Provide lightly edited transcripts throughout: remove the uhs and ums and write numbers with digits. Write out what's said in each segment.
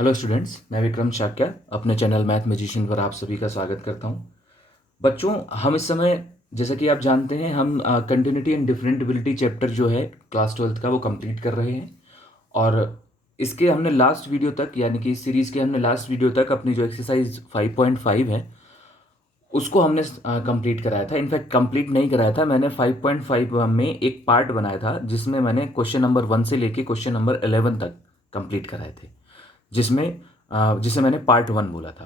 Hello students, मैं विक्रम शाक्या अपने channel math magician पर आप सभी का स्वागत करता हूं। बच्चों, हम इस समय जैसा कि आप जानते हैं हम कंटिन्यूटी एंड डिफरेंटिबिलिटी चैप्टर जो है क्लास 12th का वो कंप्लीट कर रहे हैं। और इसके हमने लास्ट वीडियो तक यानी कि इस सीरीज़ के हमने लास्ट वीडियो तक अपनी जो एक्सरसाइज 5.5 है उसको हमने कंप्लीट कराया था। इनफैक्ट कंप्लीट नहीं कराया था, मैंने 5.5 में एक पार्ट बनाया था जिसमें मैंने क्वेश्चन नंबर 1 से लेके क्वेश्चन नंबर 11 तक कंप्लीट कराए थे, जिसमें जिसे मैंने पार्ट 1 बोला था।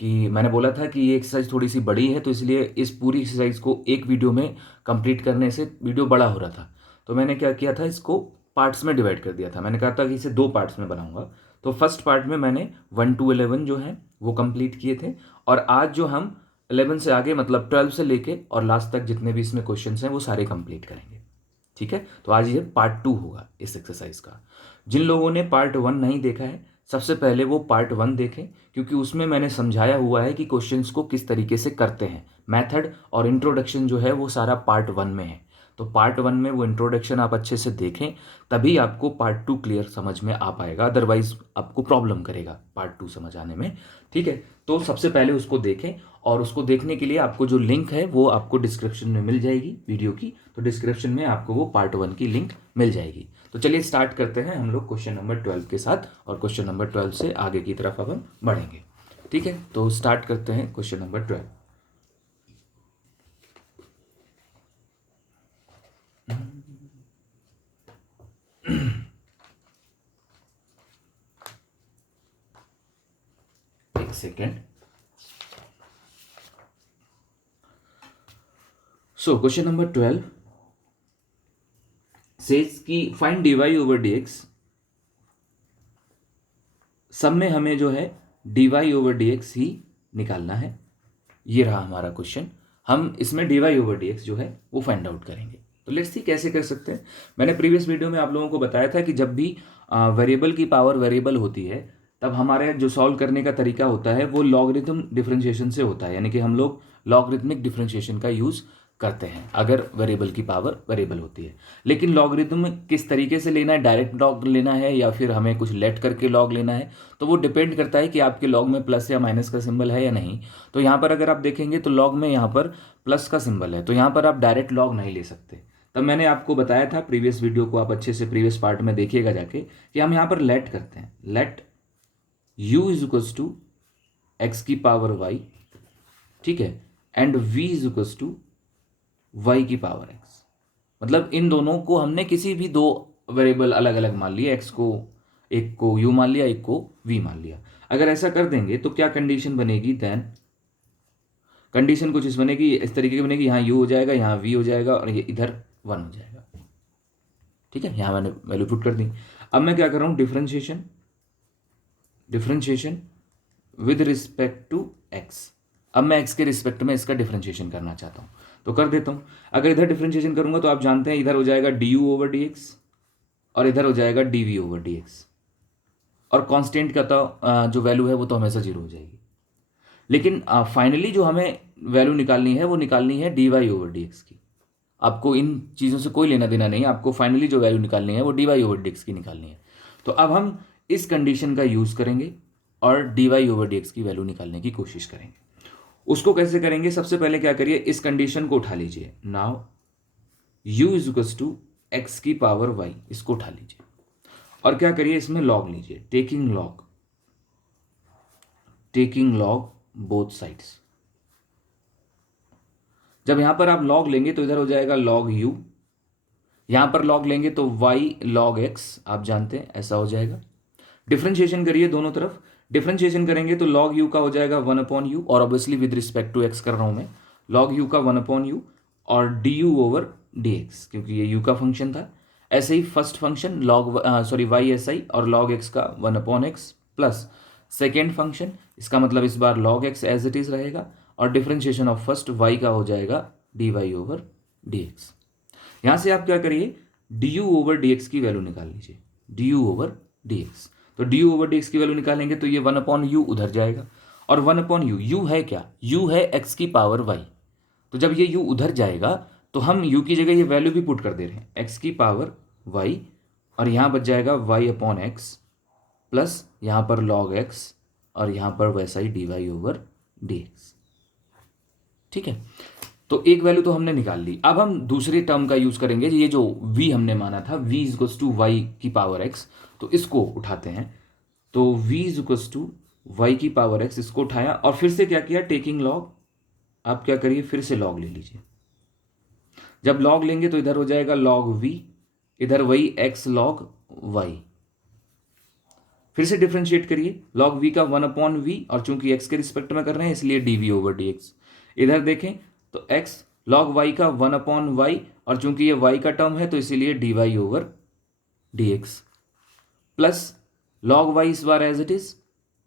कि मैंने बोला था कि ये एक्सरसाइज थोड़ी सी बड़ी है तो इसलिए इस पूरी एक्सरसाइज को एक वीडियो में कंप्लीट करने से वीडियो बड़ा हो रहा था। तो मैंने क्या किया था, इसको पार्ट्स में डिवाइड कर दिया था। मैंने कहा था कि इसे 2 पार्ट्स में बनाऊंगा। तो फर्स्ट पार्ट में मैंने 1 to 11 जो है वो कंप्लीट किए थे, और आज जो हम 11 से आगे मतलब 12 से लेके और लास्ट तक जितने भी इसमें क्वेश्चंस हैं वो सारे कंप्लीट करेंगे। ठीक है, तो आज ये पार्ट 2 होगा इस एक्सरसाइज का। जिन लोगों ने पार्ट 1 नहीं देखा है, सबसे पहले वो पार्ट 1 देखें, क्योंकि उसमें मैंने समझाया हुआ है कि क्वेश्चंस को किस तरीके से करते हैं। मेथड और इंट्रोडक्शन जो है वो सारा पार्ट 1 में है। तो पार्ट 1 में वो इंट्रोडक्शन आप अच्छे से देखें, तभी आपको पार्ट 2 क्लियर समझ में आ पाएगा, अदरवाइज आपको प्रॉब्लम करेगा पार्ट 2 समझ आने में। ठीक है, तो सबसे पहले उसको देखें, और उसको देखने के लिए आपको जो लिंक है वो आपको डिस्क्रिप्शन में मिल जाएगी वीडियो की। तो डिस्क्रिप्शन में आपको वो पार्ट 1 की लिंक मिल जाएगी। तो चलिए स्टार्ट करते हैं हम लोग क्वेश्चन नंबर 12 के साथ, और क्वेश्चन नंबर 12 से आगे की तरफ अब हम बढ़ेंगे। ठीक है, तो स्टार्ट करते हैं क्वेश्चन नंबर 12। एक सेकेंड। सो क्वेश्चन नंबर 12 सेज कि find d over d x. सब में हमें जो है डी ओवर डी एक्स ही निकालना है। ये रहा हमारा क्वेश्चन। हम इसमें डी ओवर डी एक्स जो है वो फाइंड आउट करेंगे। तो लेट्स सी कैसे कर सकते हैं। मैंने प्रीवियस वीडियो में आप लोगों को बताया था कि जब भी वेरिएबल की पावर वेरिएबल होती है, तब हमारे जो सॉल्व करने का तरीका होता है वो लॉगरिथम डिफरेंशिएशन से होता है, यानी कि हम लोग लॉगरिथमिक डिफरेंशिएशन का यूज़ करते हैं अगर वेरिएबल की पावर वेरिएबल होती है। लेकिन लॉगरिथम किस तरीके से लेना है, डायरेक्ट लॉग लेना है या फिर हमें कुछ लेट करके लॉग लेना है, तो वो डिपेंड करता है कि आपके लॉग में प्लस या माइनस का सिंबल है या नहीं। तो यहाँ पर अगर आप देखेंगे तो लॉग में यहाँ पर प्लस का सिंबल है, तो यहाँ पर आप डायरेक्ट लॉग नहीं ले सकते। तब मैंने आपको बताया था, प्रीवियस वीडियो को आप अच्छे से प्रीवियस पार्ट में देखिएगा जाके, कि हम यहाँ पर लेट करते हैं। Let u is equals to x की पावर y, ठीक है, and v is equals to y की पावर x। मतलब इन दोनों को हमने किसी भी 2 वेरिएबल अलग अलग मान लिया, x को एक को u मान लिया, एक को v मान लिया। अगर ऐसा कर देंगे तो क्या कंडीशन बनेगी, देन कंडीशन कुछ इस बनेगी, इस तरीके की बनेगी, यहाँ u हो जाएगा, यहाँ v हो जाएगा, और ये इधर 1 हो जाएगा। ठीक है, यहाँ मैंने वैल्यू पुट कर दी। अब मैं क्या कर रहा हूँ, differentiation with respect to x। अब मैं x के रिस्पेक्ट में इसका डिफरेंशिएशन करना चाहता हूँ, तो कर देता हूँ। अगर इधर डिफरेंशिएशन करूंगा तो आप जानते हैं इधर हो जाएगा du ओवर dx, और इधर हो जाएगा dv ओवर dx, और कांस्टेंट का तो जो वैल्यू है वो तो हमेशा 0 हो जाएगी। लेकिन फाइनली जो हमें वैल्यू निकालनी है वो निकालनी है dy ओवर dx की। आपको इन चीज़ों से कोई लेना देना नहीं है, आपको फाइनली जो वैल्यू निकालनी है वो dy ओवर dx की निकालनी है। तो अब हम इस कंडीशन का यूज़ करेंगे और dy ओवर dx की वैल्यू निकालने की कोशिश करेंगे। उसको कैसे करेंगे, सबसे पहले क्या करिए, इस कंडीशन को उठा लीजिए। Now u is equals to x की पावर y, इसको उठा लीजिए और क्या करिए, इसमें लॉग लीजिए, टेकिंग लॉग बोथ साइड्स। जब यहां पर आप लॉग लेंगे तो इधर हो जाएगा लॉग u, यहां पर लॉग लेंगे तो y लॉग x, आप जानते हैं ऐसा हो जाएगा। डिफरेंशिएशन करिए दोनों तरफ, डिफरेंशिएशन करेंगे तो लॉग u का हो जाएगा 1/u, और obviously with respect to x कर रहा हूं मैं, लॉग u का 1/u और du ओवर dx, क्योंकि ये u का फंक्शन था। ऐसे ही फर्स्ट फंक्शन लॉग ysi और लॉग x का 1/x प्लस सेकेंड फंक्शन, इसका मतलब इस बार log x as it is रहेगा, और डिफरेंशिएशन ऑफ फर्स्ट y का हो जाएगा dy ओवर dx। यहां से आप क्या करिए, du ओवर dx की वैल्यू निकाल लीजिए, du ओवर dx। तो du ओवर dx की वैल्यू निकालेंगे तो ये 1/u उधर जाएगा, और 1/u, u है क्या, u है x की पावर y। तो जब ये u उधर जाएगा तो हम u की जगह ये वैल्यू भी पुट कर दे रहे हैं, x की पावर y, और यहाँ बच जाएगा y/x प्लस यहाँ पर लॉग एक्स और यहाँ पर वैसा ही dy ओवर dx। ठीक है, तो एक वैल्यू तो हमने निकाल ली। अब हम दूसरे टर्म का यूज करेंगे, ये जो v हमने माना था v इक्वल्स टू वाई की पावर x, तो इसको उठाते हैं। तो v इक्वल्स टू वाई की पावर x, इसको उठाया और फिर से क्या किया, टेकिंग लॉग। आप क्या करिए, फिर से लॉग ले लीजिए। जब लॉग लेंगे तो इधर हो जाएगा लॉग v, इधर वही x लॉग y। फिर से डिफ्रेंशिएट करिए, लॉग v का 1/v, और चूंकि x के रिस्पेक्ट में कर रहे हैं इसलिए dv ओवर dx। इधर देखें तो x लॉग y का 1/y, और चूंकि ये y का टर्म है तो इसीलिए dy over dx, plus log y इस बार एज इट इज,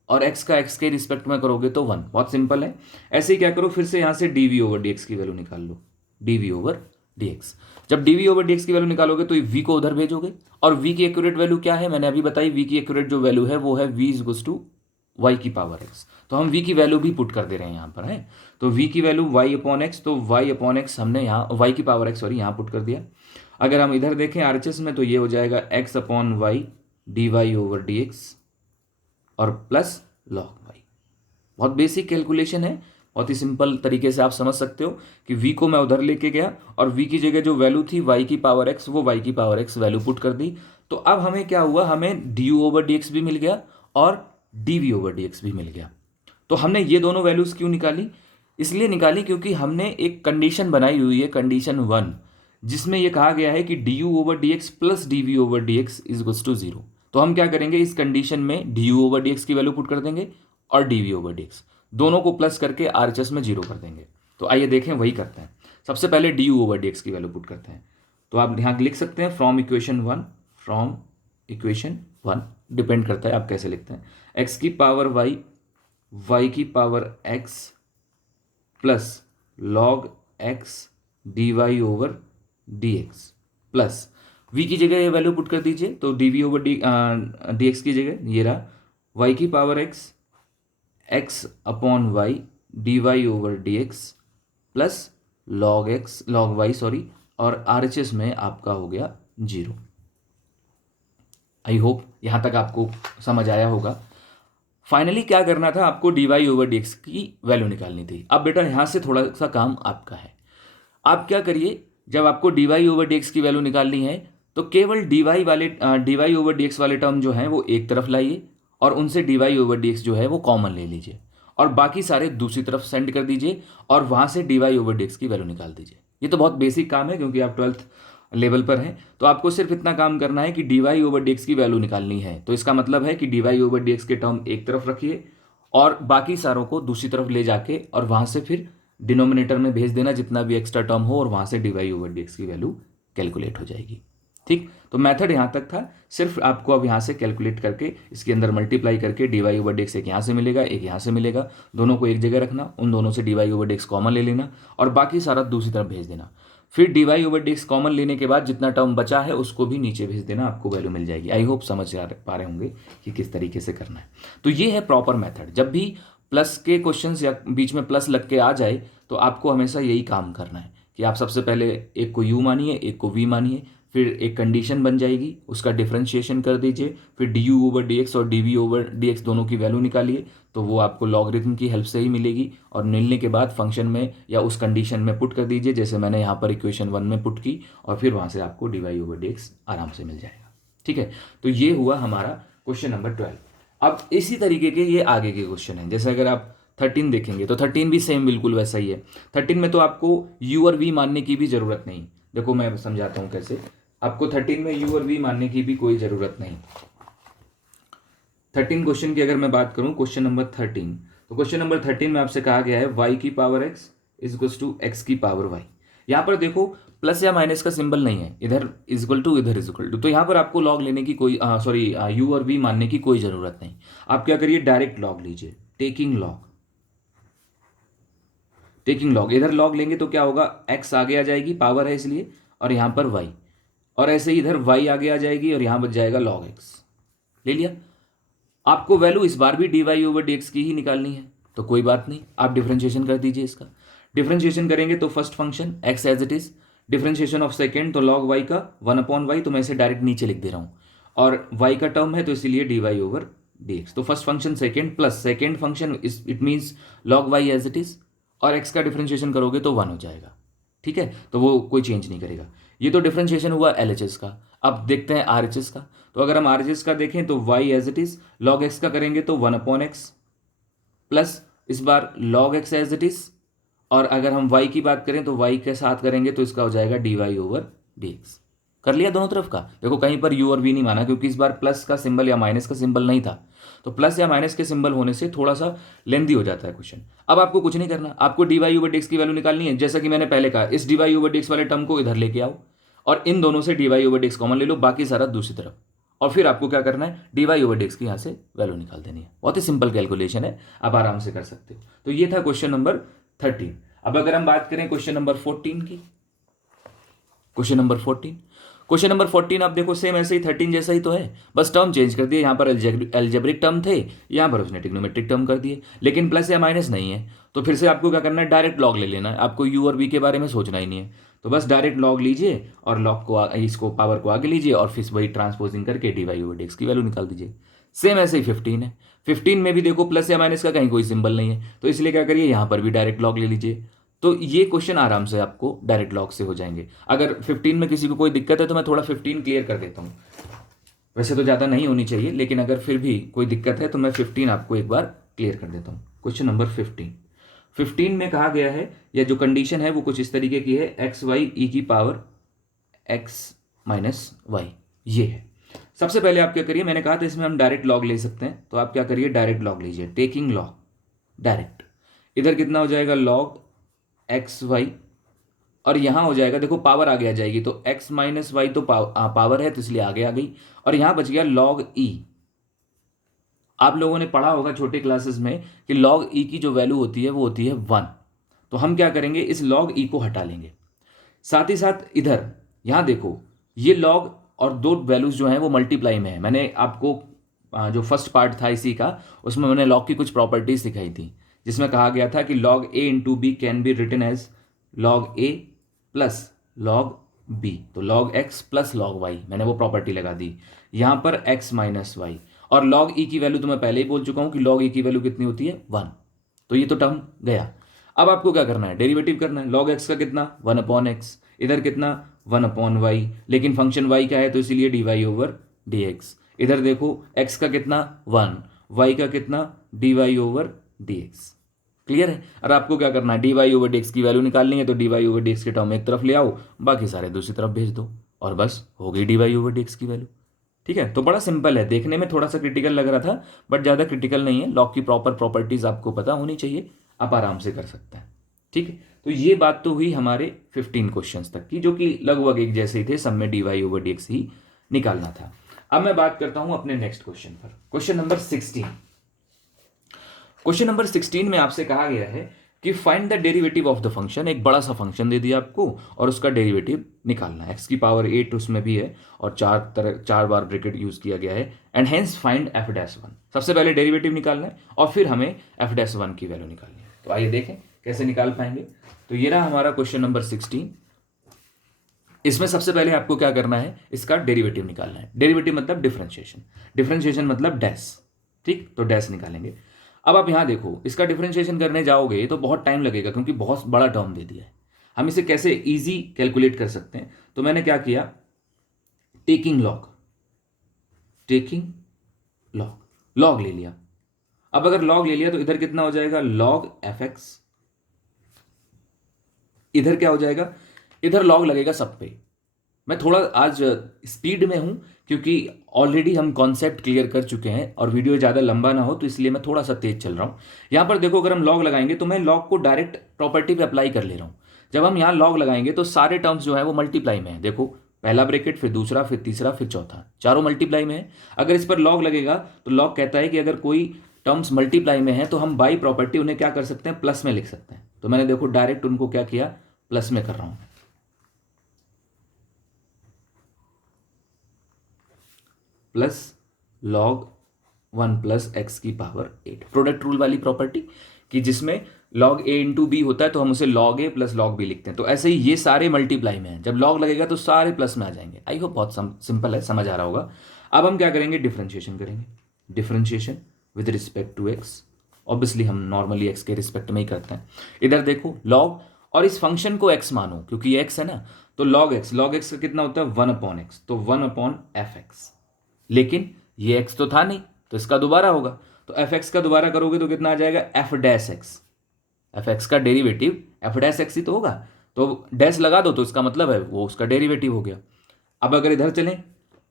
और x का x के रिस्पेक्ट में करोगे तो 1। बहुत सिंपल है। ऐसे ही क्या करो, फिर से यहां से dv ओवर dx की वैल्यू निकाल लो, dv ओवर dx। जब dv ओवर dx की वैल्यू निकालोगे तो v को उधर भेजोगे, और v की एक्यूरेट वैल्यू क्या है मैंने अभी बताई, v की एक्यूरेट जो वैल्यू है वो है v इक्वल्स टू y की पावर x। तो हम v की वैल्यू भी पुट कर दे रहे हैं यहाँ पर, है तो v की वैल्यू y अपॉन x, तो y अपॉन x हमने यहाँ y की पावर x सॉरी यहाँ पुट कर दिया। अगर हम इधर देखें RHS में तो ये हो जाएगा x upon y dy over dx और प्लस लॉग y। बहुत बेसिक कैलकुलेशन है, बहुत ही सिंपल तरीके से आप समझ सकते हो कि v को मैं उधर लेके गया और v की जगह जो वैल्यू थी y की पावर x, वो y की पावर x वैल्यू पुट कर दी। तो अब हमें क्या हुआ, हमें du ओवर dx भी मिल गया और dv ओवर dx भी मिल गया। तो हमने ये दोनों वैल्यूज क्यों निकाली, इसलिए निकाली क्योंकि हमने एक कंडीशन बनाई हुई है, कंडीशन 1, जिसमें यह कहा गया है कि du over dx plus dv over dx is equals to 0। तो हम क्या करेंगे, इस कंडीशन में du ओवर dx की वैल्यू पुट कर देंगे और dv ओवर dx दोनों को प्लस करके RHS में 0 कर देंगे। तो आइए देखें, वही करते हैं। सबसे पहले du ओवर dx की वैल्यू पुट करते हैं। तो आप यहाँ लिख सकते हैं from equation 1, from equation 1, depend करता है आप कैसे लिखते हैं, x की पावर y, y की power x plus log x dy over dx, plus v की जगह ये वैल्यू पुट कर दीजिए, तो dv ओवर dx की जगह ये रहा y की power x upon y dy over dx plus log x log y sorry, और RHS में आपका हो गया 0। आई होप यहाँ तक आपको समझ आया होगा। फाइनली क्या करना था, आपको dy ओवर dx की वैल्यू निकालनी थी। अब बेटा यहाँ से थोड़ा सा काम आपका है। आप क्या करिए, जब आपको dy ओवर dx की वैल्यू निकालनी है तो केवल dy ओवर dx वाले टर्म जो हैं वो एक तरफ लाइए और उनसे dy ओवर dx जो है वो कॉमन ले लीजिए और बाकी सारे दूसरी तरफ सेंड कर दीजिए और वहाँ से dy ओवर dx की वैल्यू निकाल दीजिए। ये तो बहुत बेसिक काम है क्योंकि आप 12th लेवल पर हैं, तो आपको सिर्फ इतना काम करना है कि dy ओवर dx की वैल्यू निकालनी है। तो इसका मतलब है कि dy ओवर dx के टर्म एक तरफ रखिए और बाकी सारों को दूसरी तरफ ले जाके और वहाँ से फिर डिनोमिनेटर में भेज देना जितना भी एक्स्ट्रा टर्म हो, और वहाँ से dy ओवर dx की वैल्यू कैलकुलेट हो जाएगी। ठीक, तो मेथड यहाँ तक था। सिर्फ आपको अब यहाँ से कैलकुलेट करके इसके अंदर मल्टीप्लाई करके dy ओवर dx एक यहाँ से मिलेगा, एक यहाँ से मिलेगा, दोनों को एक जगह रखना, उन दोनों से dy ओवर dx कॉमन ले लेना और बाकी सारा दूसरी तरफ भेज देना। फिर dy ओवर dx कॉमन लेने के बाद जितना टर्म बचा है उसको भी नीचे भेज देना, आपको वैल्यू मिल जाएगी। आई होप समझ पा रहे होंगे कि किस तरीके से करना है। तो ये है प्रॉपर मेथड। जब भी प्लस के क्वेश्चंस या बीच में प्लस लग के आ जाए तो आपको हमेशा यही काम करना है कि आप सबसे पहले एक को u मानिए, एक को v मानिए, फिर एक कंडीशन बन जाएगी, उसका डिफरेंशिएशन कर दीजिए, फिर du ओवर dx और dv ओवर dx दोनों की वैल्यू निकालिए, तो वो आपको लॉगरिथम की हेल्प से ही मिलेगी। और मिलने के बाद फंक्शन में या उस कंडीशन में पुट कर दीजिए जैसे मैंने यहाँ पर इक्वेशन 1 में पुट की, और फिर वहाँ से आपको dy ओवर dx आराम से मिल जाएगा। ठीक है, तो ये हुआ हमारा क्वेश्चन नंबर 12। अब इसी तरीके के ये आगे के क्वेश्चन हैं। जैसे अगर आप 13 देखेंगे तो 13 भी सेम बिल्कुल वैसा ही है। 13 में तो आपको u और v मानने की भी ज़रूरत नहीं। देखो मैं समझाता हूँ कैसे। आपको 13 में u और v मानने की भी कोई ज़रूरत नहीं। 13 क्वेश्चन की अगर मैं बात करूँ, क्वेश्चन नंबर 13, तो क्वेश्चन नंबर 13 में आपसे कहा गया है y की power x is equal to x की पावर y। यहाँ पर देखो प्लस या माइनस का सिंबल नहीं है, इधर इज इक्वल टू इधर इज इक्वल टू, तो यहाँ पर आपको लॉग लेने की कोई u और v मानने की कोई ज़रूरत नहीं। आप क्या करिए, डायरेक्ट लॉग लीजिए, टेकिंग लॉग। इधर लॉग लेंगे तो क्या होगा, x आगे आ जाएगी, पावर है इसलिए, और यहाँ पर y, और ऐसे ही इधर y आगे आ जाएगी और यहाँ बच जाएगा log x। ले लिया। आपको वैल्यू इस बार भी dy ओवर dx की ही निकालनी है, तो कोई बात नहीं, आप डिफरेंशिएशन कर दीजिए। इसका डिफरेंशिएशन करेंगे तो first function x as it is, differentiation of second तो log y का 1/y, तो मैं इसे डायरेक्ट नीचे लिख दे रहा हूँ, और वाई का टर्म है तो इसीलिए d y over d x. तो first function second plus second function it means log y as it is, और एक्स का डिफ्रेंशिएशन करोगे तो 1 हो जाएगा। ठीक है, तो वो कोई चेंज नहीं करेगा। ये तो डिफ्रेंशिएशन हुआ LHS का। अब देखते हैं RHS का। तो अगर हम RHS का देखें तो y as it is, log x का करेंगे तो 1/x प्लस इस बार log x as it is, और अगर हम y की बात करें तो y के साथ करेंगे तो इसका हो जाएगा d y over d x. कर लिया दोनों तरफ का। देखो कहीं पर u और v नहीं माना क्योंकि इस बार प्लस का सिंबल या माइनस का सिंबल नहीं था, तो प्लस या माइनस के सिंबल होने से थोड़ा सा लेंदी हो जाता है क्वेश्चन। अब आपको कुछ नहीं करना, आपको d y over d x की वैल्यू निकालनी है। जैसा कि मैंने पहले कहा, इस d y over d x वाले टर्म को इधर लेके आओ और इन दोनों से d y over d x common ले लो, बाकी सारा दूसरी तरफ, और फिर आपको क्या करना है, d y over d x की यहाँ से वैल्यू निकाल देनी है। बहुत ही सिंपल कैलकुलेशन है, आप आराम से कर सकते हो। तो ये था क्वेश्चन नंबर 13। अब अगर हम बात करें क्वेश्चन नंबर 14 की, क्वेश्चन नंबर 14 आप देखो सेम ऐसे ही 13 जैसा ही तो है, बस टर्म चेंज कर दिए। यहाँ पर एल्जेब्रिक टर्म थे, यहाँ पर उसने ट्रिग्नोमेट्रिक टर्म कर दिए, लेकिन प्लस या माइनस नहीं है। तो फिर से आपको क्या करना है, डायरेक्ट लॉग ले लेना है। आपको यू और वी के बारे में सोचना ही नहीं है, तो बस डायरेक्ट लॉग लीजिए और लॉग को इसको पावर को आगे लीजिए और फिर वही ट्रांसपोजिंग करके d y over d x की वैल्यू निकाल दीजिए। सेम ऐसे ही 15 है। 15 में भी देखो प्लस या माइनस का कहीं कोई सिंबल नहीं है, तो इसलिए क्या करिए, यहाँ पर भी डायरेक्ट लॉग ले लीजिए। तो ये क्वेश्चन आराम से आपको डायरेक्ट लॉग से हो जाएंगे। अगर 15 में किसी को कोई दिक्कत है तो मैं थोड़ा 15 क्लियर कर देता हूँ। वैसे तो ज़्यादा नहीं होनी चाहिए, लेकिन अगर फिर भी कोई दिक्कत है तो मैं 15 आपको एक बार क्लियर कर देता हूँ। क्वेश्चन नंबर 15 में कहा गया है, या जो कंडीशन है वो कुछ इस तरीके की है, एक्स वाई ई की पावर एक्स माइनस वाई, ये है। सबसे पहले आप क्या करिए, मैंने कहा था इसमें हम डायरेक्ट लॉग ले सकते हैं, तो आप क्या करिए, डायरेक्ट लॉग लीजिए, टेकिंग लॉग डायरेक्ट। इधर कितना हो जाएगा, लॉग एक्स वाई, और यहां हो जाएगा, देखो पावर आगे आ जाएगी, तो x माइनस वाई तो पावर है तो इसलिए आगे आ गई, और यहां बच गया लॉग ई। आप लोगों ने पढ़ा होगा छोटे क्लासेस में कि लॉग ई की जो वैल्यू होती है वो होती है 1। तो हम क्या करेंगे, इस लॉग ई को हटा लेंगे। साथ ही साथ इधर यहां देखो, ये लॉग और दो वैल्यूज जो हैं वो मल्टीप्लाई में है। मैंने आपको जो फर्स्ट पार्ट था इसी का, उसमें मैंने लॉग की कुछ प्रॉपर्टीज दिखाई थी, जिसमें कहा गया था कि log a into b can be written as log a plus log b, तो log x plus log y, मैंने वो प्रॉपर्टी लगा दी। यहाँ पर एक्स माइनस वाई, और लॉग ई की वैल्यू तो मैं पहले ही बोल चुका हूँ कि लॉग ई की वैल्यू कितनी होती है, 1। तो ये तो टर्म गया। अब आपको क्या करना है, डेरिवेटिव करना है। लॉग एक्स का कितना, 1/x, इधर कितना 1/y, लेकिन फंक्शन y का है तो इसीलिए d y over d x. इधर देखो x का कितना 1, y का कितना d y over d x. Clear है। और आपको क्या करना है, d y over d x की वैल्यू निकालनी है, तो d y over d x के टर्म एक तरफ ले आओ, बाकी सारे दूसरी तरफ भेज दो, और बस हो गई d y over d x की वैल्यू। ठीक है, तो बड़ा सिंपल है, देखने में थोड़ा सा क्रिटिकल लग रहा था बट ज़्यादा क्रिटिकल नहीं है। लॉग की प्रॉपर प्रॉपर्टीज आपको पता होनी चाहिए, आप आराम से कर सकते हैं। ठीक है, तो ये बात तो हुई हमारे 15 क्वेश्चंस तक की, जो कि लगभग एक जैसे ही थे, सब में d y over d x ही निकालना था। अब मैं बात करता हूं अपने नेक्स्ट क्वेश्चन पर, क्वेश्चन नंबर 16। क्वेश्चन नंबर 16 में आपसे कहा गया है कि find the derivative of the function. एक बड़ा सा फंक्शन दे दिया आपको और उसका डेरिवेटिव निकालना है। एक्स की पावर 8 उसमें भी है और चार बार ब्रैकेट यूज किया गया है, and hence find F dash 1। सबसे पहले डेरिवेटिव निकालना है और फिर हमें एफ डैश 1 की वैल्यू निकालनी है। तो आइए देखें कैसे निकाल पाएंगे। तो ये रहा हमारा क्वेश्चन नंबर 16। इसमें सबसे पहले आपको क्या करना है, इसका डेरिवेटिव निकालना है। डेरिवेटिव मतलब डिफरेंशिएशन, डिफरेंशिएशन मतलब डैश। ठीक, तो डैश निकालेंगे। अब आप यहां देखो, इसका डिफरेंशिएशन करने जाओगे तो बहुत टाइम लगेगा क्योंकि बहुत बड़ा टर्म दे दिया है। हम इसे कैसे इजी कैलकुलेट कर सकते हैं, तो मैंने क्या किया, टेकिंग लॉग ले लिया। अब अगर लॉग ले लिया तो इधर कितना हो जाएगा, लॉग एफ एक्स। इधर क्या हो जाएगा, इधर लॉग लगेगा सब पे। मैं थोड़ा आज स्पीड में हूं क्योंकि ऑलरेडी हम कॉन्सेप्ट क्लियर कर चुके हैं और वीडियो ज़्यादा लंबा ना हो, तो इसलिए मैं थोड़ा सा तेज चल रहा हूं। यहां पर देखो, अगर हम लॉग लगाएंगे तो मैं लॉग को डायरेक्ट प्रॉपर्टी पे अप्लाई कर ले रहा हूं। जब हम यहां लॉग लगाएंगे तो सारे टर्म्स जो है वो मल्टीप्लाई में है। देखो, पहला ब्रैकेट, फिर दूसरा, फिर तीसरा, फिर चौथा, चारों मल्टीप्लाई में है। अगर इस पर लॉग लगेगा तो लॉग कहता है कि अगर कोई टर्म्स मल्टीप्लाई में है तो हम बाई प्रॉपर्टी उन्हें क्या कर सकते हैं, प्लस में लिख सकते हैं। तो मैंने देखो डायरेक्ट उनको क्या किया, प्लस में कर रहा हूं। प्लस लॉग 1 प्लस एक्स की पावर 8, प्रोडक्ट रूल वाली प्रॉपर्टी कि जिसमें लॉग ए इंटू बी होता है तो हम उसे log a plus log B लिखते हैं। तो ऐसे ही ये सारे मल्टीप्लाई में हैं, जब लॉग लगेगा तो सारे प्लस में आ जाएंगे। आई होप बहुत सिंपल है, समझ आ रहा होगा। अब हम क्या करेंगे, डिफरेंशिएशन करेंगे। Differentiation with respect to x, obviously हम नॉर्मली एक्स के रिस्पेक्ट में ही करते हैं। इधर देखो लॉग, और इस फंक्शन को एक्स मानो क्योंकि ये एक्स है ना, तो लॉग एक्स का कितना होता है 1/x, तो 1/fx। लेकिन ये एक्स तो था नहीं तो इसका दोबारा होगा, तो एफ एक्स का दोबारा करोगे तो कितना आ जाएगा F dash x. F x का डेरिवेटिव एफ डैश एक्स ही तो होगा, तो डैश लगा दो तो इसका मतलब है वो उसका डेरिवेटिव हो गया। अब अगर इधर चलें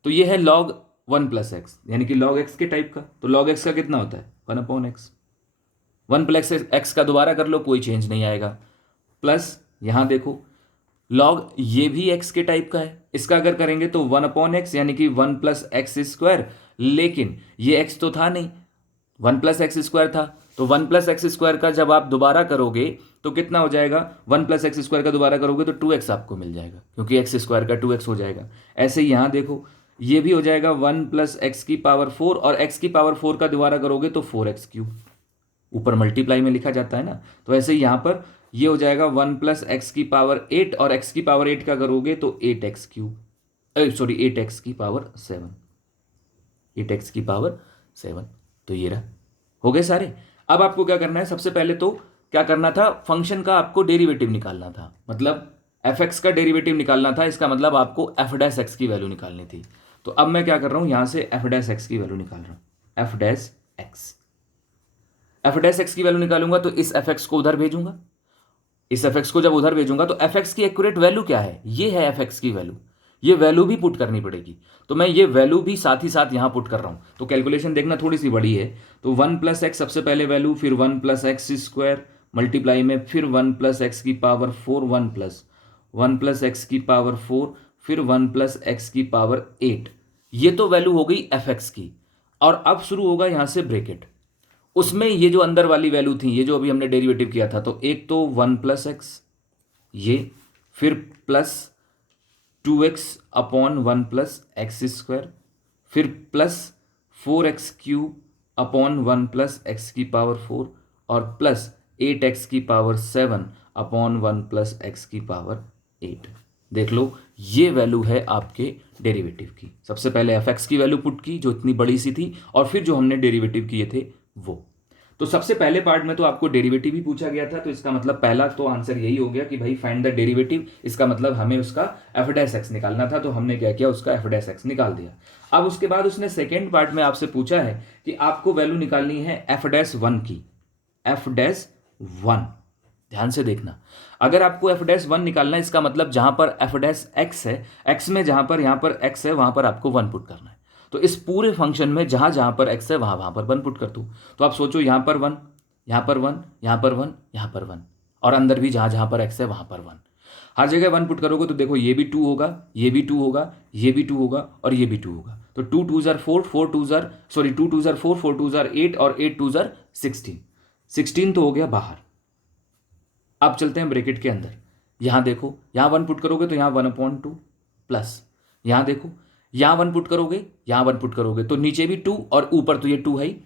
तो ये है log 1+x, यानी कि log x के टाइप का, तो log x का कितना होता है 1/x। 1+x का दोबारा कर लो कोई चेंज नहीं आएगा, प्लस यहां देखो log ये भी x के टाइप का है, इसका अगर करेंगे तो 1/x यानी कि 1+x², लेकिन ये x तो था नहीं, 1+x² था, तो 1+x² का जब आप दोबारा करोगे तो कितना हो जाएगा, 1+x² का दोबारा करोगे तो 2x आपको मिल जाएगा क्योंकि x² का 2x हो जाएगा। ऐसे ही यहाँ देखो ये भी हो जाएगा 1+x⁴ और x⁴ का दोबारा करोगे तो 4x3, ऊपर मल्टीप्लाई में लिखा जाता है ना, तो ऐसे ही यहाँ पर ये हो जाएगा 1+x⁸ और x⁸ का करोगे तो 8x3, 8x⁷ तो ये रहा, हो गए सारे। अब आपको क्या करना है, सबसे पहले तो क्या करना था, फंक्शन का आपको डेरिवेटिव निकालना था, मतलब एफ एक्स का डेरिवेटिव निकालना था, इसका मतलब आपको एफ डैश एक्स की वैल्यू निकालनी थी। तो अब मैं क्या कर रहा हूं, यहां से एफ डैश एक्स की वैल्यू निकाल रहा हूं, एफ डैश एक्स की वैल्यू निकालूंगा तो इस एफ एक्स को उधर भेजूंगा, इस एफ एक्स को जब उधर भेजूंगा तो एफ एक्स की एक्यूरेट वैल्यू क्या है, ये है एफ एक्स की वैल्यू, ये वैल्यू भी पुट करनी पड़ेगी, तो मैं ये वैल्यू भी साथ ही साथ यहां पुट कर रहा हूं। तो कैलकुलेशन देखना थोड़ी सी बड़ी है, तो 1+x सबसे पहले वैल्यू, फिर 1+x² मल्टीप्लाई में फिर 1+x⁴ 1+x⁴ फिर 1+x⁸, ये तो वैल्यू हो गई एफ एक्स की। और अब शुरू होगा यहां से ब्रैकेट, उसमें ये जो अंदर वाली वैल्यू थी, ये जो अभी हमने डेरिवेटिव किया था, तो एक तो 1+x ये, फिर प्लस 2x/1+x², फिर प्लस 4x³/1+x⁴ और प्लस 8x⁷/1+x⁴। देख लो ये वैल्यू है आपके डेरिवेटिव की। सबसे पहले एफ एक्स की वैल्यू पुट की जो इतनी बड़ी सी थी, और फिर जो हमने डेरिवेटिव किए थे वो। तो सबसे पहले पार्ट में तो आपको डेरिवेटिव ही पूछा गया था, तो इसका मतलब पहला तो आंसर यही हो गया कि भाई फाइंड द डेरिवेटिव, इसका मतलब हमें उसका एफ डैश एक्स निकालना था, तो हमने क्या किया, उसका एफ डैश एक्स निकाल दिया। अब उसके बाद उसने सेकेंड पार्ट में आपसे पूछा है कि आपको वैल्यू निकालनी है एफ डैश वन की, एफ डैश वन। ध्यान से देखना, अगर आपको एफ डैश वन निकालना है, इसका मतलब जहां पर एफ डैश एक्स है, एक्स में जहां पर यहां पर एक्स है वहां पर आपको वन पुट करना है। तो इस पूरे फंक्शन में जहां जहां पर एक्स है वहां वहां पर वन पुट कर दूं, तो आप सोचो यहां पर वन, यहां पर वन, यहां पर वन, यहां पर वन, और अंदर भी जहां जहां पर एक्स है वहां पर वन, हर जगह वन पुट करोगे तो देखो ये भी 2 होगा, ये भी 2 होगा, ये भी 2 होगा और ये भी 2 होगा। तो 2 2 जार 4, 4 2 जार 4, 4 2 जार 8 और 8 2 जार 16, 16 तो हो गया बाहर। अब चलते हैं ब्रैकेट के अंदर, यहां देखो यहां वन पुट करोगे तो यहां 1/2 प्लस, यहां देखो यहां वन पुट करोगे, यहां वन पुट करोगे तो नीचे भी 2 और ऊपर तो ये 2 है ही,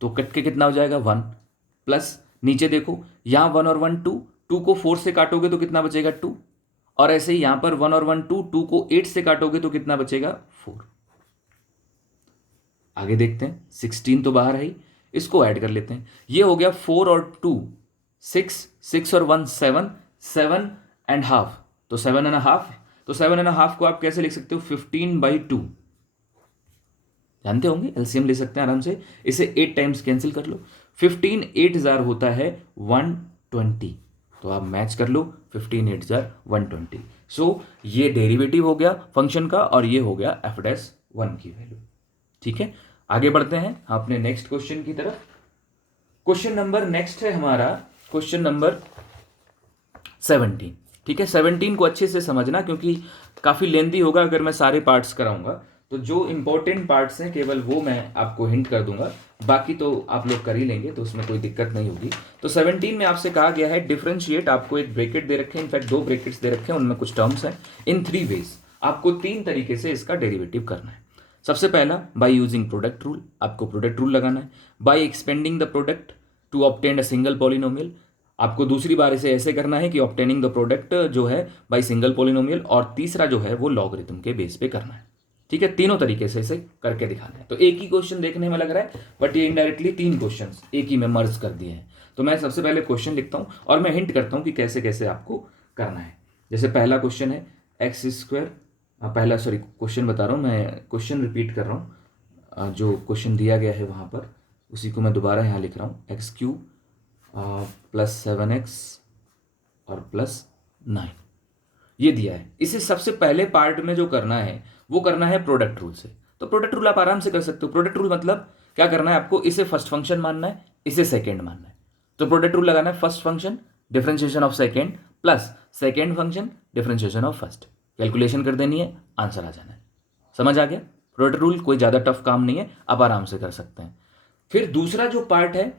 तो कट के कितना हो जाएगा 1, प्लस नीचे देखो यहां 1 और 1 2, 2 को 4 से काटोगे तो कितना बचेगा 2, और ऐसे ही यहां पर 1 और 1 2, 2 को 8 से काटोगे तो कितना बचेगा 4। आगे देखते हैं, 16 तो बाहर है ही, इसको ऐड कर लेते हैं, ये हो गया 4 और 2 6, 6 और 1 7, 7.5, तो 7.5, तो 7.5 को आप कैसे लिख सकते हो 15/2, जानते होंगे एलसीएम ले सकते हैं आराम से, इसे 8 टाइम्स कैंसिल कर लो, 15 8 जार होता है 120, तो आप मैच कर लो 15 8 जार 120। सो ये डेरिवेटिव हो गया फंक्शन का और ये हो गया एफ डैश वन की वैल्यू। ठीक है, आगे बढ़ते हैं अपने नेक्स्ट क्वेश्चन की तरफ। क्वेश्चन नंबर नेक्स्ट है हमारा क्वेश्चन नंबर 17। ठीक है, 17 को अच्छे से समझना क्योंकि काफी लेंदी होगा अगर मैं सारे पार्ट्स कराऊंगा, तो जो इंपॉर्टेंट पार्ट्स हैं केवल वो मैं आपको हिंट कर दूंगा, बाकी तो आप लोग कर ही लेंगे, तो उसमें कोई दिक्कत नहीं होगी। तो 17 में आपसे कहा गया है डिफरेंशिएट, आपको एक ब्रैकेट दे रखे हैं, इनफैक्ट 2 ब्रैकेट्स दे रखे हैं, उनमें कुछ टर्म्स हैं, इन 3 वेज आपको 3 तरीके से इसका डेरिवेटिव करना है। सबसे पहला बाय यूजिंग प्रोडक्ट रूल, आपको प्रोडक्ट रूल लगाना है, by expanding the product to obtain a single polynomial, आपको दूसरी बार इसे ऐसे करना है कि ऑब्टेनिंग द प्रोडक्ट जो है बाय सिंगल पॉलिनोमियल, और तीसरा जो है वो लॉगरिथम के बेस पे करना है। ठीक है, तीनों तरीके से इसे करके दिखाना है। तो एक ही क्वेश्चन देखने में लग रहा है, बट ये इनडायरेक्टली 3 क्वेश्चन एक ही में मर्ज कर दिए हैं। तो मैं सबसे पहले क्वेश्चन लिखता हूँ और मैं हिंट करता हूँ कि कैसे कैसे आपको करना है। जैसे पहला क्वेश्चन है एक्स स्क्वायर, पहला सॉरी क्वेश्चन बता रहा हूँ मैं, क्वेश्चन रिपीट कर रहा हूँ, जो क्वेश्चन दिया गया है वहाँ पर उसी को मैं दोबारा यहाँ लिख रहा हूँ। एक्स क्यूब प्लस 7x और प्लस 9 ये दिया है। इसे सबसे पहले पार्ट में जो करना है वो करना है प्रोडक्ट रूल से। तो प्रोडक्ट रूल आप आराम से कर सकते हो। प्रोडक्ट रूल मतलब क्या करना है आपको, इसे फर्स्ट फंक्शन मानना है, इसे सेकेंड मानना है। तो प्रोडक्ट रूल लगाना है, first function differentiation of second plus second function differentiation of first, calculation कर देनी है, आंसर आ जाना है। समझ आ गया? प्रोडक्ट रूल कोई ज़्यादा टफ काम नहीं है, आप आराम से कर सकते हैं। फिर दूसरा जो पार्ट है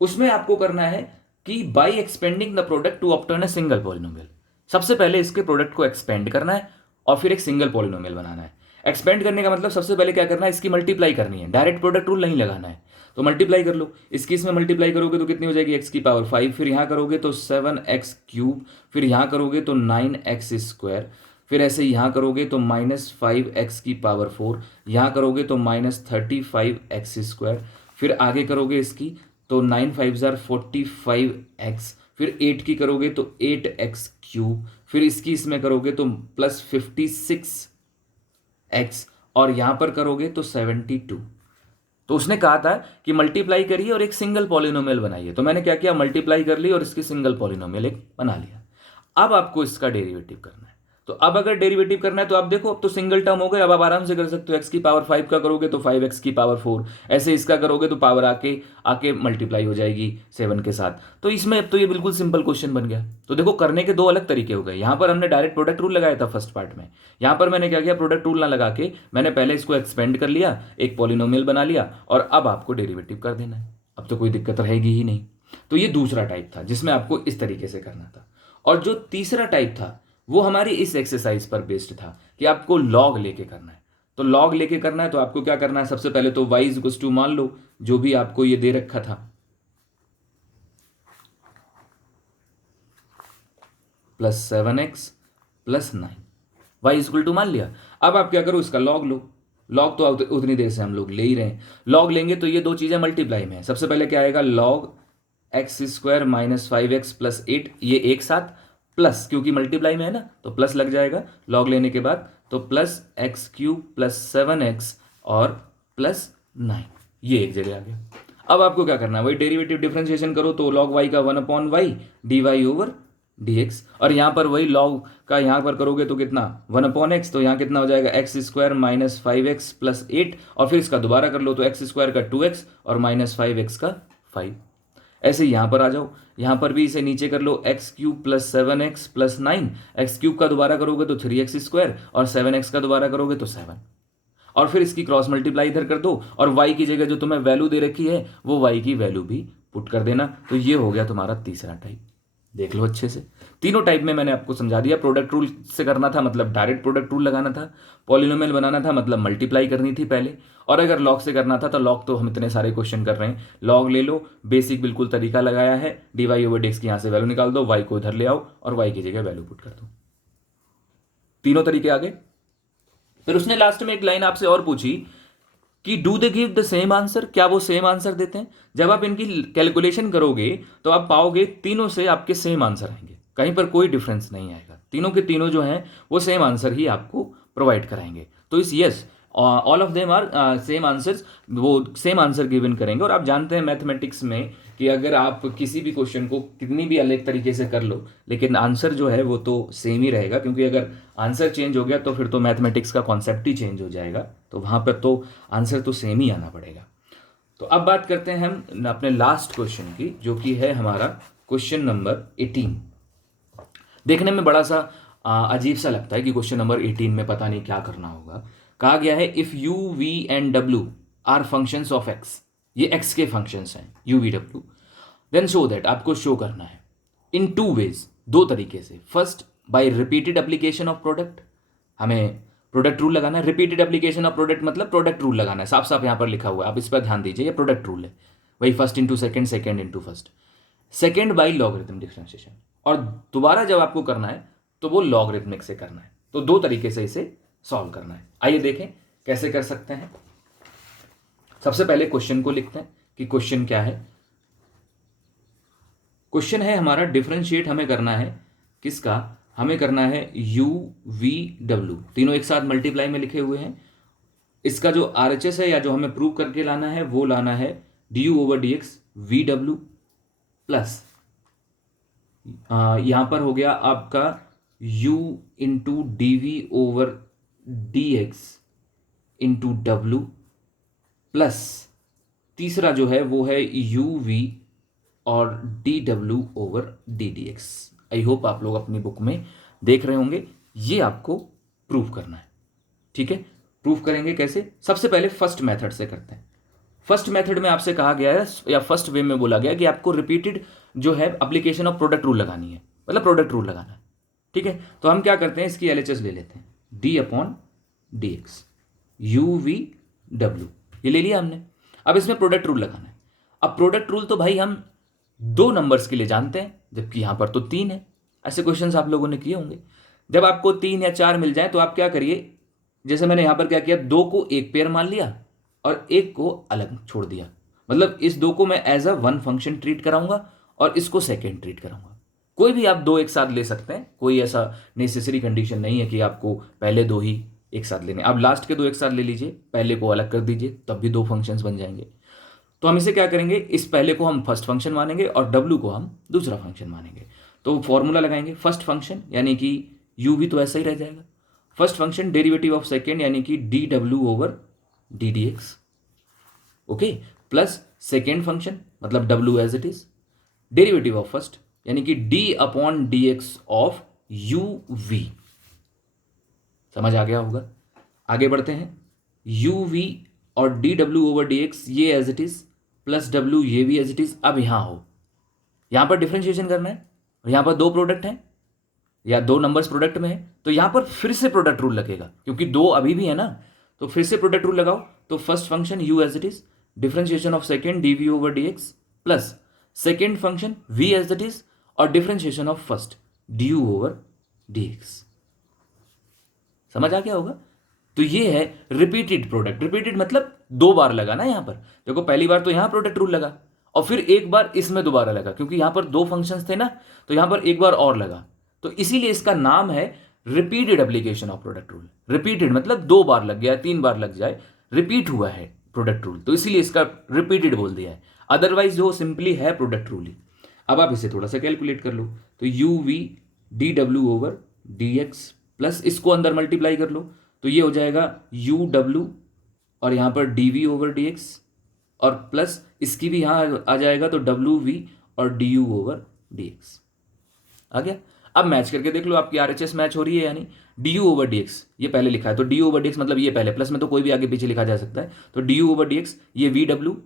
उसमें आपको करना है कि by expanding the product to obtain a single polynomial. सबसे पहले इसके प्रोडक्ट को एक्सपेंड करना है और फिर एक सिंगल पॉलिनोमियल बनाना है। एक्सपेंड करने का मतलब सबसे पहले क्या करना है, इसकी मल्टीप्लाई करनी है, डायरेक्ट प्रोडक्ट रूल नहीं लगाना है। तो मल्टीप्लाई कर लो, इसकी इसमें मल्टीप्लाई करोगे तो कितनी हो जाएगी, एक्स की पावर 5, फिर यहाँ करोगे तो 7x क्यूब, फिर यहाँ करोगे तो 9x स्क्वायर, फिर ऐसे यहाँ करोगे तो -5x की पावर 4, यहाँ करोगे तो -35x स्क्वायर, फिर आगे करोगे इसकी तो 9 5 जार 45x, फिर 8 की करोगे तो 8x क्यूब, फिर इसकी इसमें करोगे तो +56x और यहां पर करोगे तो 72। तो उसने कहा था कि मल्टीप्लाई करिए और एक सिंगल पॉलिनोमियल बनाइए। तो मैंने क्या किया, मल्टीप्लाई कर ली और इसकी सिंगल पॉलिनोमियल एक बना लिया। अब आपको इसका डेरिवेटिव करना है। तो अब अगर डेरिवेटिव करना है तो आप देखो, अब तो सिंगल टर्म हो गए, अब आप आराम से कर सकते हो। एक्स की पावर 5 का करोगे तो 5x की पावर 4, ऐसे इसका करोगे तो पावर आके आके मल्टीप्लाई हो जाएगी 7 के साथ। तो इसमें अब तो ये बिल्कुल सिंपल क्वेश्चन बन गया। तो देखो करने के दो अलग तरीके हो गए। यहाँ पर हमने डायरेक्ट प्रोडक्ट रूल लगाया था फर्स्ट पार्ट में, यहाँ पर मैंने क्या किया, प्रोडक्ट रूल ना लगा के मैंने पहले इसको एक्सपेंड कर लिया, एक पॉलिनोमियल बना लिया और अब आपको डेरिवेटिव कर देना है। अब तो कोई दिक्कत रहेगी ही नहीं। तो ये दूसरा टाइप था जिसमें आपको इस तरीके से करना था। और जो तीसरा टाइप था वो हमारी इस एक्सरसाइज पर बेस्ड था कि आपको लॉग लेके करना है। तो लॉग लेके करना है तो आपको क्या करना है, सबसे पहले तो y इक्वल्स टू मान लो जो भी आपको ये दे रखा था +7x + 9, y इक्वल टू मान लिया। अब आप क्या करो, इसका लॉग लो। लॉग तो उतनी देर से हम लोग ले ही रहे हैं। लॉग लेंगे तो ये दो चीजें मल्टीप्लाई में है। सबसे पहले क्या आएगा, लॉग x स्क्वायर -5x + 8, ये एक साथ प्लस, क्योंकि मल्टीप्लाई में है ना तो प्लस लग जाएगा लॉग लेने के बाद, तो +x³ + 7x और +9, ये एक जगह आ गया। अब आपको क्या करना है, वही डेरिवेटिव डिफरेंशिएशन करो, तो log y का 1/y dy/dx, और यहाँ पर वही log का यहाँ पर करोगे तो कितना 1/x, तो यहाँ कितना हो जाएगा x² -5x + 8, और फिर इसका दोबारा कर लो तो x² का 2x और -5x का 5। ऐसे यहाँ पर आ जाओ, यहाँ पर भी इसे नीचे कर लो, x³ + 7x + 9, x³ का दोबारा करोगे तो 3x² और 7x का दोबारा करोगे तो 7, और फिर इसकी क्रॉस मल्टीप्लाई इधर कर दो और y की जगह जो तुम्हें वैल्यू दे रखी है वो y की वैल्यू भी पुट कर देना। तो ये हो गया तुम्हारा तीसरा टाइप। देख लो अच्छे से, तीनों टाइप में मैंने आपको समझा दिया। प्रोडक्ट रूल से करना था मतलब डायरेक्ट प्रोडक्ट रूल लगाना था, पॉलिनोमियल बनाना था मतलब मल्टीप्लाई करनी थी पहले, और अगर लॉग से करना था तो लॉग तो हम इतने सारे क्वेश्चन कर रहे हैं, लॉग ले लो, बेसिक बिल्कुल तरीका लगाया है, dy/dx की यहाँ से वैल्यू निकाल दो, y को इधर ले आओ और y की जगह वैल्यू पुट कर दो। तीनों तरीके आ गए। फिर उसने लास्ट में एक लाइन आपसे और पूछी कि do they give the same answer, क्या वो सेम आंसर देते हैं। जब आप इनकी कैलकुलेशन करोगे तो आप पाओगे तीनों से आपके सेम आंसर आएंगे, कहीं पर कोई डिफरेंस नहीं आएगा, तीनों के तीनों जो हैं वो सेम आंसर ही आपको प्रोवाइड कराएंगे। तो इस yes all of them are same answers, वो सेम आंसर गिवन करेंगे। और आप जानते हैं मैथमेटिक्स में कि अगर आप किसी भी क्वेश्चन को कितनी भी अलग तरीके से कर लो लेकिन आंसर जो है वो तो सेम ही रहेगा, क्योंकि अगर आंसर चेंज हो गया तो फिर तो मैथमेटिक्स का कॉन्सेप्ट ही चेंज हो जाएगा, तो वहाँ पर तो आंसर तो सेम ही आना पड़ेगा। तो अब बात करते हैं हम अपने लास्ट क्वेश्चन की, जो कि है हमारा क्वेश्चन नंबर 18। देखने में बड़ा सा अजीब सा लगता है कि क्वेश्चन नंबर 18 में पता नहीं क्या करना होगा। कहा गया है if u v and w are functions of x, ये x के फंक्शंस हैं u v w, then show that, आपको शो करना है इन 2 वेज, दो तरीके से। First by repeated application of product, हमें प्रोडक्ट रूल लगाना है। रिपीटेड एप्लीकेशन ऑफ प्रोडक्ट मतलब प्रोडक्ट रूल लगाना है, साफ साफ यहाँ पर लिखा हुआ है, आप इस पर ध्यान दीजिए, ये प्रोडक्ट रूल है, वही first into second, second into first. Second by logarithm differentiation, और दोबारा जब आपको करना है तो वो लॉगरिथमिक से करना है। तो दो तरीके से इसे सॉल्व करना है। आइए देखें कैसे कर सकते हैं। सबसे पहले क्वेश्चन को लिखते हैं कि क्वेश्चन क्या है। क्वेश्चन है हमारा डिफरेंशिएट हमें करना है किसका, हमें करना है यू वी डब्ल्यू, तीनों एक साथ मल्टीप्लाई में लिखे हुए हैं। इसका जो आरएचएस है या जो हमें प्रूव करके लाना है वो लाना है d u over d x v डब्ल्यू प्लस यहां पर हो गया आपका u into d v over d x into डब्ल्यू प्लस तीसरा जो है वो है यू वी और डी डब्ल्यू over d d x. I hope आप लोग अपनी बुक में देख रहे होंगे। ये आपको प्रूव करना है, ठीक है। प्रूव करेंगे कैसे, सबसे पहले फर्स्ट मेथड से करते हैं। फर्स्ट मेथड में आपसे कहा गया है या फर्स्ट वे में बोला गया कि आपको रिपीटेड जो है एप्लीकेशन ऑफ प्रोडक्ट रूल लगानी है, मतलब प्रोडक्ट रूल लगाना है, ठीक है। तो हम क्या करते हैं, इसकी एलएचएस ले लेते हैं, D upon d x you V W, ये ले लिया हमने। अब इसमें प्रोडक्ट रूल लगाना है। अब प्रोडक्ट रूल तो भाई हम 2 नंबर्स के लिए जानते हैं, जबकि यहां पर तो 3 है। ऐसे क्वेश्चंस आप लोगों ने किए होंगे। जब आपको 3 या 4 मिल जाए तो आप क्या करिए, जैसे मैंने यहां पर क्या किया, 2 को एक पेयर मान लिया और 1 को अलग छोड़ दिया। मतलब इस 2 को मैं as a one function treat कराऊंगा और इसको सेकेंड ट्रीट कराऊंगा। कोई भी आप 2 एक साथ ले सकते हैं, कोई ऐसा नेसेसरी कंडीशन नहीं है कि आपको पहले 2 ही एक साथ लेने। आप लास्ट के 2 एक साथ ले लीजिए, पहले को अलग कर दीजिए, तब भी 2 फंक्शंस बन जाएंगे। तो हम इसे क्या करेंगे, इस पहले को हम फर्स्ट फंक्शन मानेंगे और डब्ल्यू को हम दूसरा फंक्शन मानेंगे। तो फॉर्मूला लगाएंगे, फर्स्ट फंक्शन यानी कि यू भी तो ऐसा ही रह जाएगा, first function derivative of second यानी कि डी डब्ल्यू over d d x, okay, plus second function मतलब डब्ल्यू as it is, derivative of first यानी कि d upon d x of u v. समझ आ गया होगा। आगे बढ़ते हैं, यू वी और डी डब्ल्यू ओवर डी एक्स ये एज इट इज प्लस डब्ल्यू ये भी एज इट इज। अब यहां हो, यहां पर डिफरेंशिएशन करना है और यहां पर 2 प्रोडक्ट हैं या 2 नंबर्स प्रोडक्ट में है, तो यहां पर फिर से प्रोडक्ट रूल लगेगा क्योंकि 2 अभी भी है ना। तो फिर से प्रोडक्ट रूल लगाओ। तो first function u as it is, differentiation of second d v over d x plus second function v as it is और differentiation of first d u over d x. समझ आ गया होगा। तो ये है रिपीटेड प्रोडक्ट। रिपीटेड मतलब 2 बार लगा ना यहां पर। देखो पहली बार तो यहां प्रोडक्ट रूल लगा और फिर एक बार इसमें दोबारा लगा, क्योंकि यहां पर 2 फंक्शंस थे ना, तो यहां पर एक बार और लगा। तो इसीलिए इसका नाम है repeated application of product rule. Repeated मतलब 2 बार लग गया, 3 बार लग जाए, रिपीट हुआ है प्रोडक्ट रूल, तो इसीलिए इसका रिपीटेड बोल दिया है। अदरवाइज जो सिंपली है प्रोडक्ट रूल ही। अब आप इसे थोड़ा सा कैलकुलेट कर लो। तो यू वी डी डब्ल्यू ओवर डी एक्स प्लस इसको अंदर मल्टीप्लाई कर लो, तो ये हो जाएगा यू डब्ल्यू और यहाँ पर d v over d x और प्लस इसकी भी यहाँ आ जाएगा तो डब्ल्यू वी और d u over d x आ गया। अब मैच करके देख लो, आपकी आरएचएस मैच हो रही है, यानी D u over d x ये पहले लिखा है, तो d u over d x मतलब ये पहले, प्लस में तो कोई भी आगे पीछे लिखा जा सकता है। तो d u over d x ये वी डब्ल्यू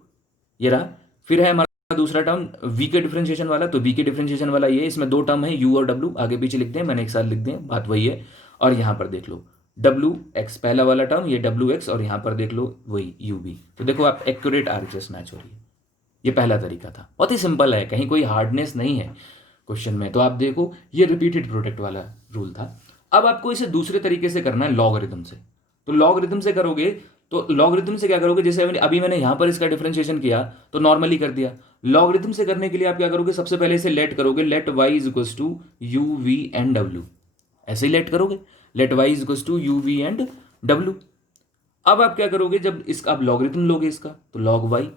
ये रहा। फिर है हमारा दूसरा टर्म वी के डिफरेंशिएशन वाला, तो वी के डिफरेंशिएशन वाला ये, इसमें 2 टर्म है यू और डब्ल्यू, आगे पीछे लिखते हैं, मैंने एक साथ लिख दिए, बात वही है। और यहाँ पर देख लो डब्ल्यू एक्स पहला वाला टर्म, ये डब्ल्यू एक्स और यहाँ पर देख लो वही यू बी। तो देखो आप एक्यूरेट आरएचएस मैच हो रही है। ये पहला तरीका था, बहुत ही सिंपल है, कहीं कोई हार्डनेस नहीं है क्वेश्चन में। तो आप देखो ये रिपीटेड प्रोडक्ट वाला रूल था। अब आपको इसे दूसरे तरीके से करना है, लॉगरिथम से। तो लॉगरिथम से करोगे तो लॉगरिथम से क्या करोगे, जैसे अभी मैंने यहां पर इसका डिफरेंशिएशन किया तो नॉर्मली कर दिया। लॉगरिथम से करने के लिए आप क्या करोगे, सबसे पहले इसे लेट करोगे, let y is equals to u v and डब्ल्यू, ऐसे ही लेट करोगे, let y is equals to u v and डब्ल्यू। अब आप क्या करोगे, जब इसका आप लॉगरिथम लोगे इसका, तो लॉग वाई,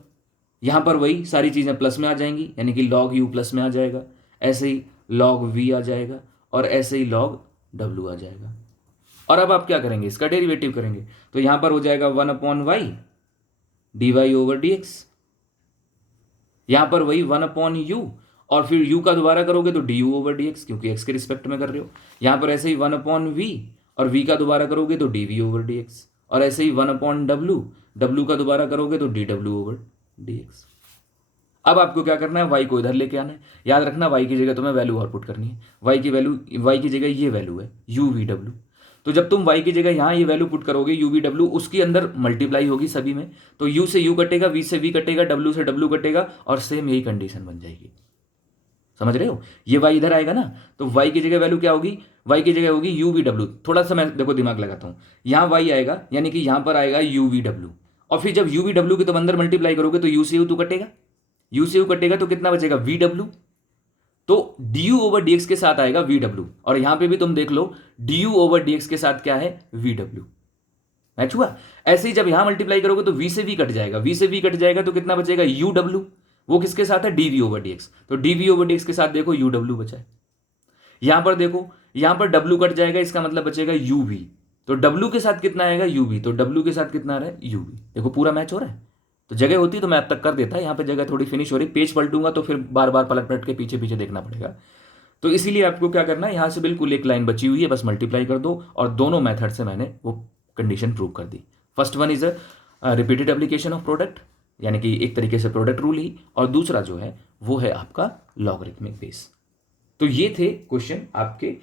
यहां पर वही सारी चीजें प्लस में आ जाएंगी, यानी कि लॉग यू प्लस में आ जाएगा, ऐसे ही लॉग वी आ जाएगा और ऐसे ही लॉग डब्ल्यू आ जाएगा। और अब आप क्या करेंगे, इसका डेरिवेटिव करेंगे, तो यहां पर हो जाएगा 1 upon y d y over d x, यहां पर वही 1 अपॉन यू और फिर यू का दोबारा करोगे तो d u over d x, क्योंकि एक्स के रिस्पेक्ट में कर रहे हो। यहां पर ऐसे ही 1 अपॉन वी और वी का दोबारा करोगे तो d v over d x, और ऐसे ही 1 अपॉन डब्ल्यू, डब्ल्यू का दोबारा करोगे तो डी डब्ल्यू ओवर डी एक्स। अब आपको क्या करना है, y को इधर लेके आना है। याद रखना y की जगह तुम्हें वैल्यू आउटपुट करनी है। y की वैल्यू, y की जगह ये वैल्यू है यू वी डब्ल्यू, तो जब तुम y की जगह यहाँ ये वैल्यू पुट करोगे यू वी डब्ल्यू, उसके अंदर मल्टीप्लाई होगी सभी में, तो u से u कटेगा, v से v कटेगा, w से w कटेगा और सेम यही कंडीशन बन जाएगी। समझ रहे हो? ये y इधर आएगा ना, तो y की जगह वैल्यू क्या होगी? y की जगह होगी UVW। थोड़ा सा मैं देखो दिमाग लगाता हूँ, यहाँ y आएगा यानी कि यहाँ पर आएगा UVW, और फिर जब UVW के तुम अंदर मल्टीप्लाई करोगे तो U से U तो कटेगा, U से U कटेगा तो कितना बचेगा? VW। तो du ओवर dx के साथ आएगा VW, और यहां पे भी तुम देख लो du ओवर dx के साथ क्या है? VW। मैच हुआ? ऐसे ही जब यहां मल्टीप्लाई करोगे तो v से v कट जाएगा, v से v कट जाएगा तो कितना बचेगा? UW। वो किसके साथ है? dv over dx। तो dv ओवर dx के साथ देखो UW बचा है। यहां पर देखो, यहां पर w कट जाएगा, इसका मतलब बचेगा uv। तो w के साथ कितना आएगा? uv। तो w के साथ कितना आ रहा है? uv। देखो पूरा मैच हो रहा है। तो जगह होती तो मैं अब तक कर देता, यहाँ पे जगह थोड़ी फिनिश हो रही, पेज पलटूंगा तो फिर बार बार पलट पलट के पीछे पीछे देखना पड़ेगा। तो इसीलिए आपको क्या करना है, यहाँ से बिल्कुल एक लाइन बची हुई है, बस मल्टीप्लाई कर दो, और दोनों मेथड से मैंने वो कंडीशन प्रूव कर दी। First one is a repeated application of product, यानी कि एक तरीके से प्रोडक्ट रूल ही, और दूसरा जो है वो है आपका लॉगरिथमिक बेस। तो ये थे क्वेश्चन आपके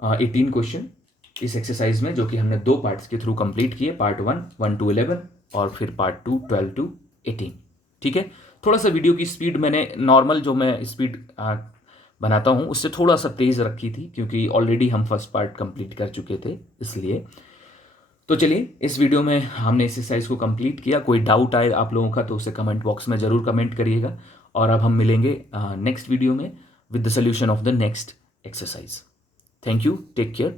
18 क्वेश्चन इस एक्सरसाइज में, जो कि हमने 2 पार्ट्स के थ्रू कंप्लीट किए, पार्ट 1 to 11 और फिर पार्ट 2 12 to 18। ठीक है, थोड़ा सा वीडियो की स्पीड मैंने नॉर्मल जो मैं स्पीड बनाता हूँ उससे थोड़ा सा तेज़ रखी थी, क्योंकि ऑलरेडी हम फर्स्ट पार्ट कंप्लीट कर चुके थे इसलिए। तो चलिए, इस वीडियो में हमने एक्सरसाइज को कंप्लीट किया। कोई डाउट आए आप लोगों का तो उसे कमेंट बॉक्स में ज़रूर कमेंट करिएगा, और अब हम मिलेंगे नेक्स्ट वीडियो में with the solution of the next exercise. Thank you. Take care.